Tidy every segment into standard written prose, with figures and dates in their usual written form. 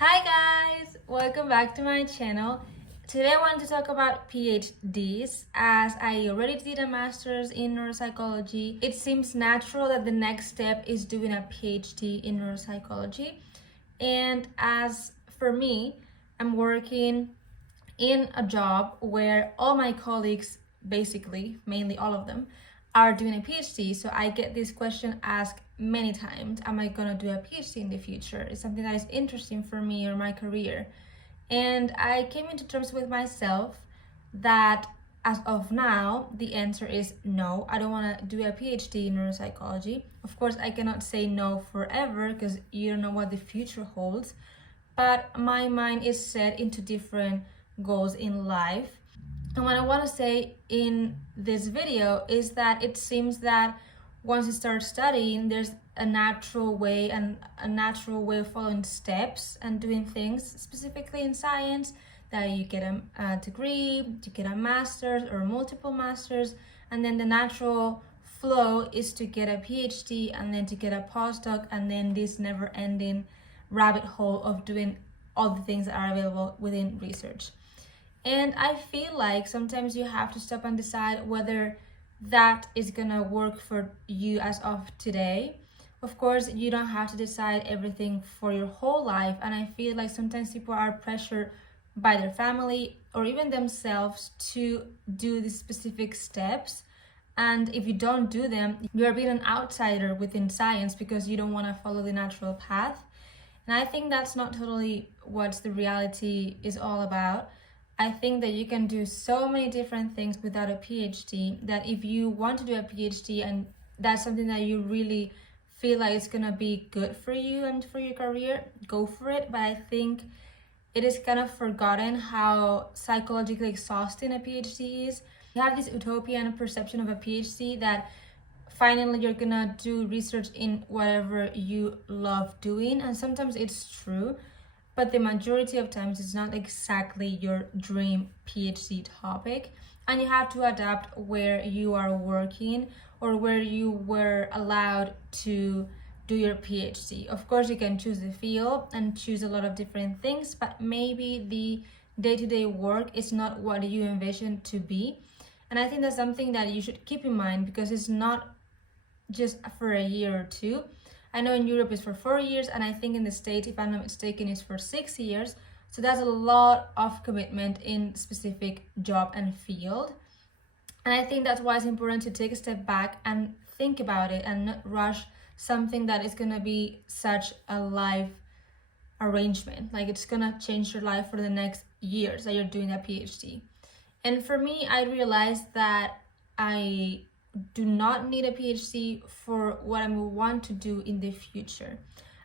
Hi guys, welcome back to my channel. Today I want to talk about PhDs. As I already did a master's in neuropsychology, it seems natural that the next step is doing a PhD in neuropsychology. And as for me, I'm working in a job where all my colleagues, basically, mainly all of them, are doing a PhD. So I get this question asked many times: am I gonna do a PhD in the future? It's something that is interesting for me or my career. And I came into terms with myself that as of now, the answer is no. I don't want to do a PhD in neuropsychology. Of course, I cannot say no forever because you don't know what the future holds. But my mind is set into different goals in life. And what I want to say in this video is that it seems that once you start studying, there's a natural way of following steps and doing things, specifically in science, that you get a degree, you get a master's or multiple masters, and then the natural flow is to get a PhD and then to get a postdoc, and then this never-ending rabbit hole of doing all the things that are available within research. And I feel like sometimes you have to stop and decide whether that is gonna work for you as of today. Of course, you don't have to decide everything for your whole life, and I feel like sometimes people are pressured by their family or even themselves to do these specific steps. And if you don't do them, you're being an outsider within science because you don't want to follow the natural path. And I think that's not totally what the reality is all about. I think that you can do so many different things without a PhD, that if you want to do a PhD and that's something that you really feel like it's gonna be good for you and for your career, go for it. But I think it is kind of forgotten how psychologically exhausting a PhD is. You have this utopian perception of a PhD that finally you're gonna do research in whatever you love doing, and sometimes it's true, but the majority of times it's not exactly your dream PhD topic, and you have to adapt where you are working or where you were allowed to do your PhD. Of course, you can choose the field and choose a lot of different things, but maybe the day-to-day work is not what you envision to be. And I think that's something that you should keep in mind, because it's not just for a year or two. I know in Europe it's for 4 years, and I think in the States, if I'm not mistaken, it's for 6 years. So that's a lot of commitment in specific job and field. And I think that's why it's important to take a step back and think about it and not rush something that is going to be such a life arrangement. Like, it's going to change your life for the next years that you're doing a PhD. And for me, I realized that I do not need a PhD for what I want to do in the future.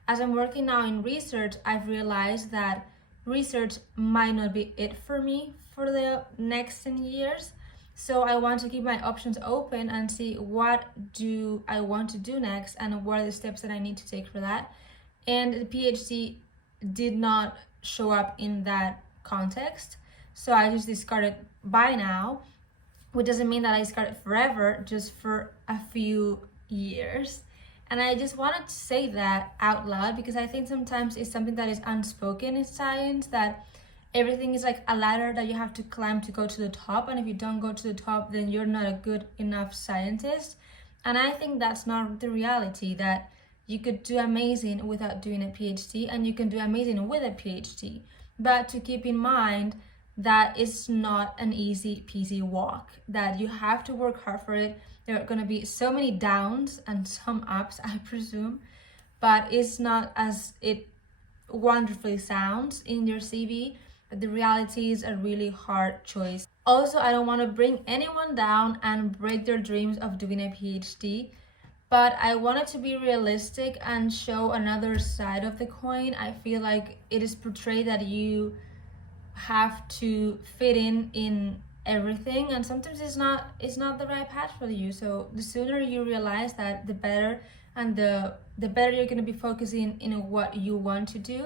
As I'm working now in research, I've realized that research might not be it for me for the next 10 years. So I want to keep my options open and see what do I want to do next and what are the steps that I need to take for that. And the PhD did not show up in that context, so I just discarded by now, which doesn't mean that I discard it forever, just for a few years. And I just wanted to say that out loud because I think sometimes it's something that is unspoken in science, that everything is like a ladder that you have to climb to go to the top, and if you don't go to the top, then you're not a good enough scientist. And I think that's not the reality, that you could do amazing without doing a PhD, and you can do amazing with a PhD. But to keep in mind that it's not an easy peasy walk, that you have to work hard for it. There are going to be so many downs and some ups, I presume, but it's not as it wonderfully sounds in your CV. But the reality is a really hard choice. Also, I don't want to bring anyone down and break their dreams of doing a PhD, but I wanted to be realistic and show another side of the coin. I feel like it is portrayed that you have to fit in everything, and sometimes it's not the right path for you. So the sooner you realize that, the better, and the better you're going to be focusing in what you want to do.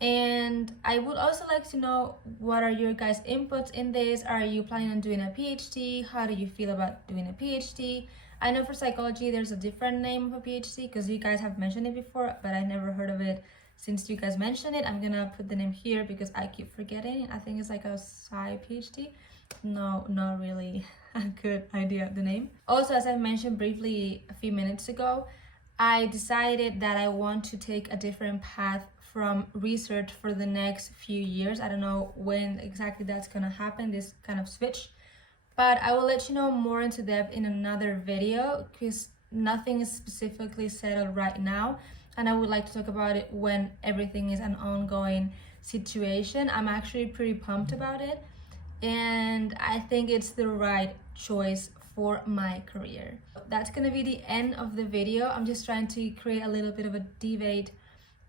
And I would also like to know, what are your guys' inputs in this? Are you planning on doing a PhD? How do you feel about doing a PhD? I know for psychology there's a different name of a PhD because you guys have mentioned it before, but I never heard of it since you guys mentioned it, I'm gonna put the name here because I keep forgetting. I think it's like a PhD. No, not really a good idea, the name. Also, as I mentioned briefly a few minutes ago, I decided that I want to take a different path from research for the next few years. I don't know when exactly that's gonna happen, this kind of switch, but I will let you know more into depth in another video because nothing is specifically settled right now, and I would like to talk about it when everything is an ongoing situation. I'm actually pretty pumped about it, and I think it's the right choice for my career. That's gonna be the end of the video. I'm just trying to create a little bit of a debate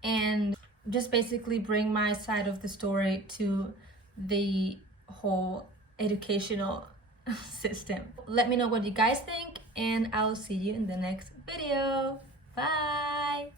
and just basically bring my side of the story to the whole educational system. Let me know what you guys think, and I'll see you in the next video. Bye.